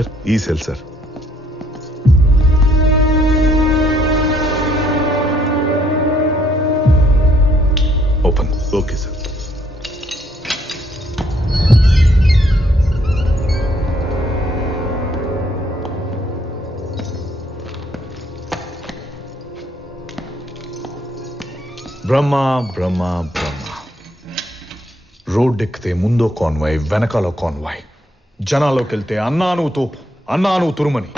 Sir ఈ cell sir. Open. Okay sir. Brahma Brahma Brahma. Road ఎక్కితే ముందో కాన్వాయ్, వెనకాల కాన్వాయ్. జనాల్లోకి వెళ్తే అన్నాను తోపు, అన్నాను తురుమని.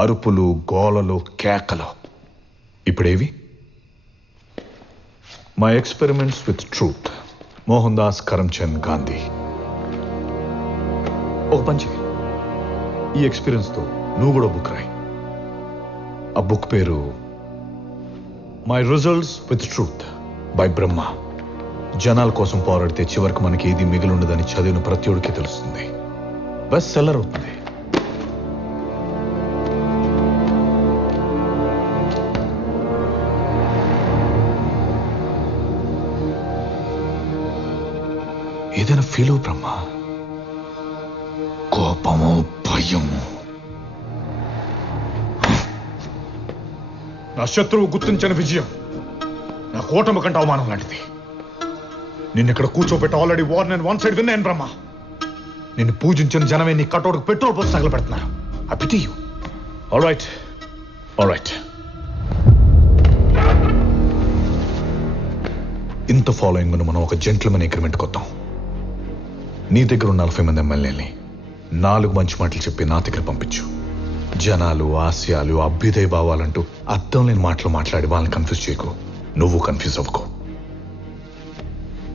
అరుపులు, గోలలు, కేకలు. ఇప్పుడేవి? My experiments with truth, Mohandas Karamchand Gandhi. ఒక పంచి, ఈ ఎక్స్పీరియన్స్తో నువ్వు కూడా బుక్ రాయి. ఆ బుక్ పేరు my results with truth by Brahma. జనాల కోసం పోరాడితే చివరికి మనకి ఏది మిగిలిండదని చదివిన ప్రతిఒడికి తెలుస్తుంది. బెస్ట్ సెల్లర్ అవుతుంది. ఏదైనా ఫీల్ అవు బ్రహ్మ. కోపము, భయము. నా శత్రువు గుర్తించిన విజయం నా కోటమి కంటే అవమానం లాంటిది. నిన్నిక్కడ కూర్చోబెట్టి ఆల్రెడీ వార్ నేను వన్ సైడ్ విన్నాను బ్రహ్మ. నిన్ను పూజించిన జనమే నీ కటౌట్కి పెట్రోల్ పోసి తగలబెడుతున్నారు. I pity you. All right, all right. ఇంత ఫాలోయింగ్ మనం ఒక జెంట్లమెన్ అగ్రిమెంట్కి వద్దాం. నీ దగ్గర ఉన్న 40 మంది ఎమ్మెల్యేని 4 మంచి మాటలు చెప్పి నా దగ్గర పంపించు. జనాలు, ఆశయాలు, అభ్యుదయ భావాలంటూ అర్థం లేని మాటలు మాట్లాడి వాళ్ళని కన్ఫ్యూజ్ చేయకు. నువ్వు కన్ఫ్యూజ్ అవ్వకు.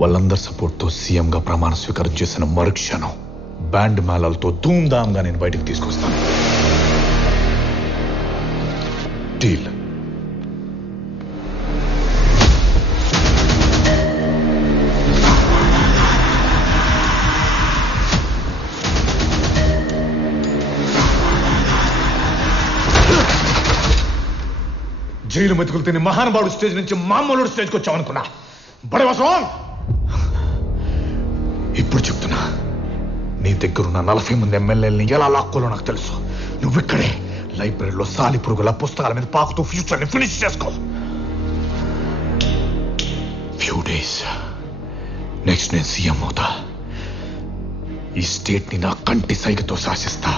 వాళ్ళందరి సపోర్ట్తో సీఎంగా ప్రమాణ స్వీకారం చేసిన మరుక్షణం బ్యాండ్ మేళాలతో ధూమ్ధామ్గా నేను బయటకు తీసుకొస్తాను. డీల్. జైలు మెతుకులు తిని మహానుభావుడు స్టేజ్ నుంచి మామూలు స్టేజ్కి వచ్చావనుకున్నా. బడవాసం. ఇప్పుడు చెప్తున్నా, నీ దగ్గరున్న 40 మంది ఎమ్మెల్యేలని ఎలా లాక్కోలో నాకు తెలుసు. నువ్విక్కడే లైబ్రరీలో సాలి పురుగుల పుస్తకాల మీద పాకుతూ ఫ్యూచర్ని ఫినిష్ చేసుకో. ఫ్యూ డేస్ నెక్స్ట్ నేను సీఎం అవుతా. ఈ స్టేట్ ని నా కంటి సైగతో శాసిస్తా.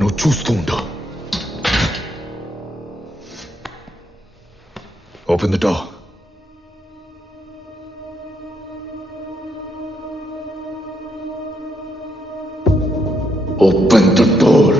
నువ్వు చూస్తూ ఉండు. Open the door. Open the door.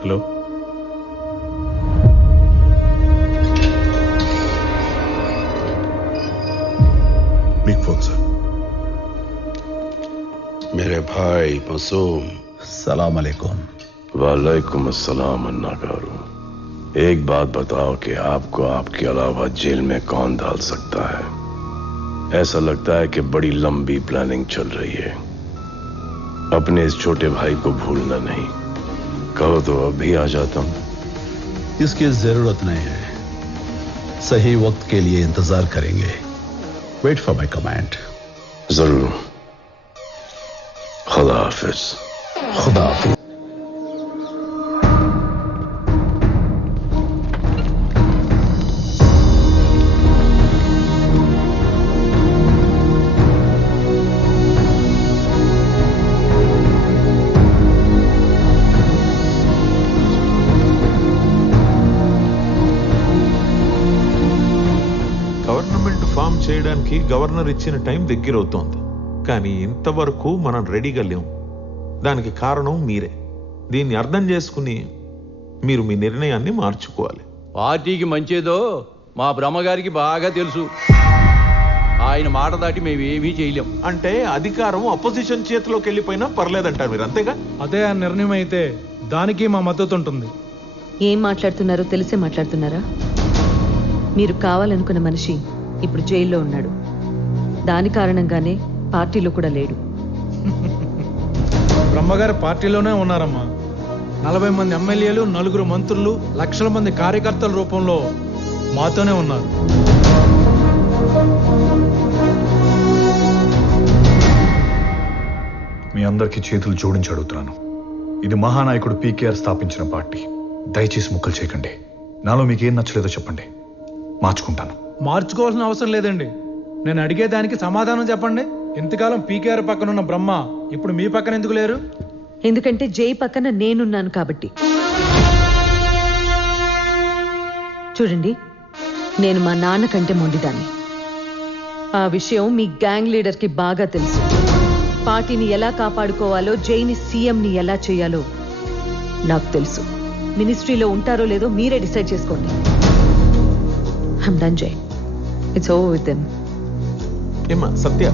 Hello. మీకు ఫోన్ సార్. मेरे भाई मासूम. सलाम अलैकुम. वालेकुम अस्सलाम अन्ना गारू. एक बात बताओ कि आपको आपके अलावा जेल में कौन डाल सकता है? ऐसा लगता है कि बड़ी लंबी प्लानिंग चल रही है. अपने इस छोटे भाई को भूलना नहीं. कहो तो अभी आ जाता हूं. इसकी जरूरत नहीं है. सही वक्त के लिए इंतजार करेंगे. Wait for my command. जरूर. खुदा हाफिज. खुदा हाफिज. గవర్నమెంట్ ఫామ్ చేయడం చేయడానికి గవర్నర్ ఇచ్చిన టైం దగ్గరవుతోంది. కానీ ఇంతవరకు మనం రెడీగా లేం. దానికి కారణం మీరే. దీన్ని అర్థం చేసుకుని మీరు మీ నిర్ణయాన్ని మార్చుకోవాలి. పార్టీకి మంచేదో మా బ్రహ్మగారికి బాగా తెలుసు. ఆయన మాట దాటి మేమేమీ చేయలేం. అంటే అధికారం అపోజిషన్ చేతిలోకి వెళ్ళిపోయినా పర్లేదంటారు మీరు, అంతేగా? అదే ఆ నిర్ణయం అయితే దానికి మా మద్దతు ఉంటుంది. ఏం మాట్లాడుతున్నారో తెలిసే మాట్లాడుతున్నారా? మీరు కావాలనుకున్న మనిషి ఇప్పుడు జైల్లో ఉన్నాడు. దాని కారణంగానే పార్టీలో కూడా లేడు. బ్రహ్మగారి పార్టీలోనే ఉన్నారమ్మా. 40 మంది ఎమ్మెల్యేలు, 9 మంత్రులు, లక్షల మంది కార్యకర్తల రూపంలో మాతోనే ఉన్నారు. మీ అందరికీ చేతులు జోడించి అడుగుతున్నాను. ఇది మహానాయకుడు పీకేఆర్ స్థాపించిన పార్టీ. దయచేసి ముక్కలు చేయకండి. నాలో మీకు ఏం నచ్చలేదో చెప్పండి, మార్చుకుంటాను. మార్చుకోవాల్సిన అవసరం లేదండి. నేను అడిగేదానికి సమాధానం చెప్పండి. ఇంతకాలం పీకేఆర్ పక్కన ఉన్న బ్రహ్మ ఇప్పుడు మీ పక్కన ఎందుకు లేరు? ఎందుకంటే జై పక్కన నేనున్నాను కాబట్టి. చూడండి, నేను మా నాన్న కంటే మొండిదాన్ని. ఆ విషయం మీ గ్యాంగ్ లీడర్కి బాగా తెలుసు. పార్టీని ఎలా కాపాడుకోవాలో, జైని సీఎంని ఎలా చేయాలో నాకు తెలుసు. మినిస్ట్రీలో ఉంటారో లేదో మీరే డిసైడ్ చేసుకోండి. ఐమ్ డన్ జై. It's over with them. ఏమ్మా సత్య,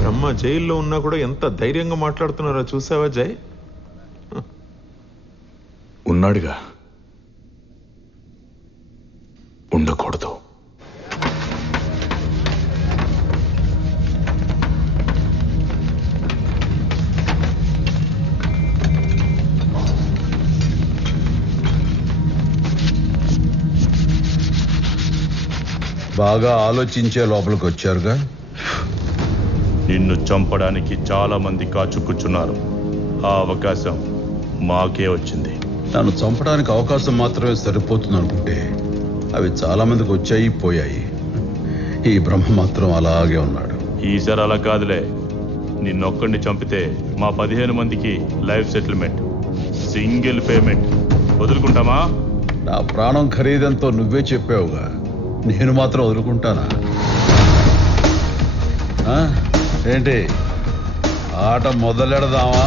బ్రహ్మ జైల్లో ఉన్నా కూడా ఎంత ధైర్యంగా మాట్లాడుతున్నారో చూసావా జై? ఉన్నాడుగా, ఉండకూడదు. బాగా ఆలోచించే లోపలికి వచ్చారుగా. నిన్ను చంపడానికి చాలా మంది కాచుకుచున్నారు. ఆ అవకాశం మాకే వచ్చింది. నన్ను చంపడానికి అవకాశం మాత్రమే సరిపోతుంది అనుకుంటే అవి చాలా మందికి వచ్చాయి, పోయాయి. ఈ బ్రహ్మ మాత్రం అలాగే ఉన్నాడు. ఈసారి అలా కాదులే. నిన్నొక్కడిని చంపితే మా 15 మందికి లైఫ్ సెటిల్మెంట్, సింగిల్ పేమెంట్. వదులుకుంటామా? నా ప్రాణం ఖరీదంతో నువ్వే చెప్పావుగా, నేను మాత్రం వదులుకుంటానా? ఆ? ఏంటి ఆట మొదలెడదామా?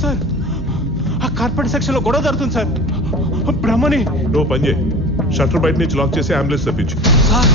సార్, ఆ కార్పెట్ సెక్షన్ లో గొడవ జరుగుతుంది సార్. బ్రహ్మని నువ్వు పని చేయి, షట్టర్ బయట నుంచి లాక్ చేసి అంబులెన్స్ తెప్పించు. సార్,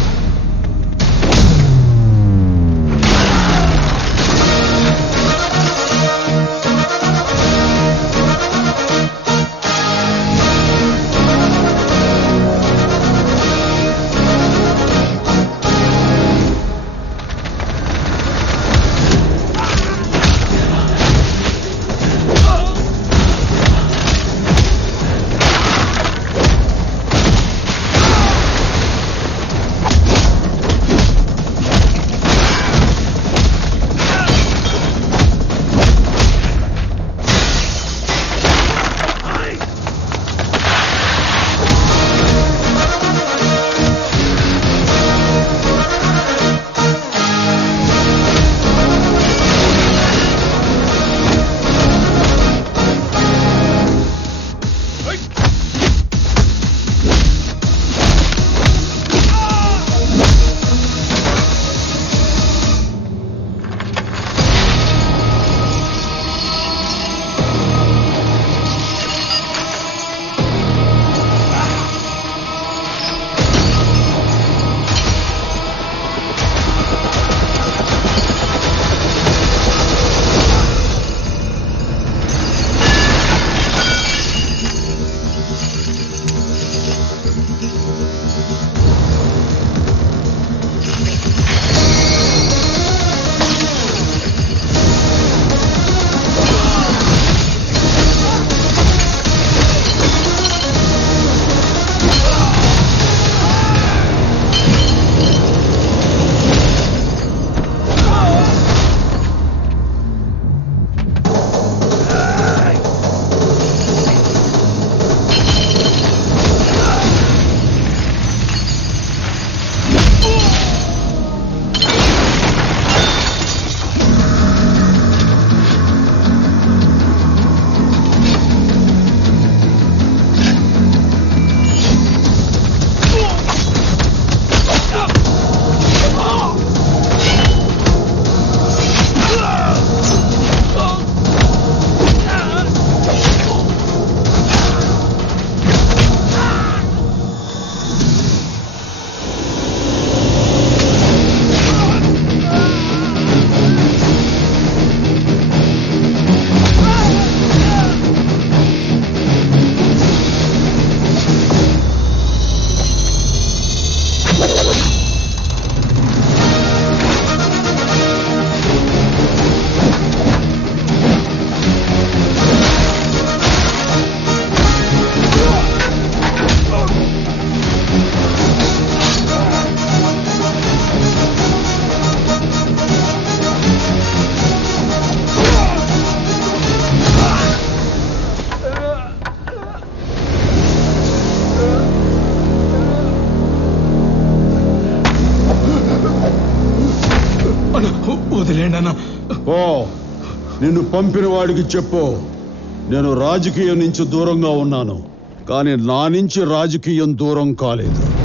వదిలేండి అన్న. ఓ నిన్ను పంపిన వాడికి చెప్పు, నేను రాజకీయం నుంచి దూరంగా ఉన్నాను, కానీ నా నుంచి రాజకీయం దూరం కాలేదు.